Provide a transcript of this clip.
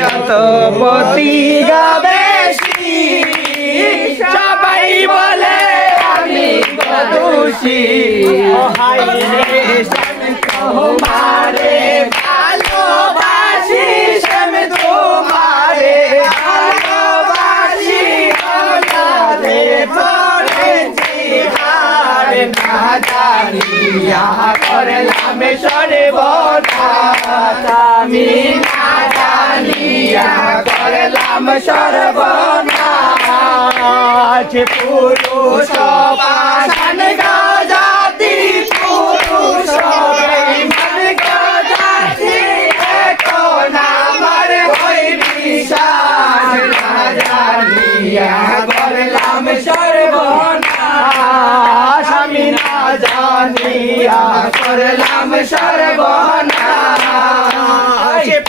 যত পতিগা বেশি সবাই বলে আমি দোষী হায় রে স্বামী তোমারে ভালোবাসি স্বামী তোমারে ভালোবাসি ওনারে পড়েছি হার না জানিয়া করলাম সর্বনাশ আমি না জানিয়া করলাম সর্বনাশ পুরুষ পাষাণ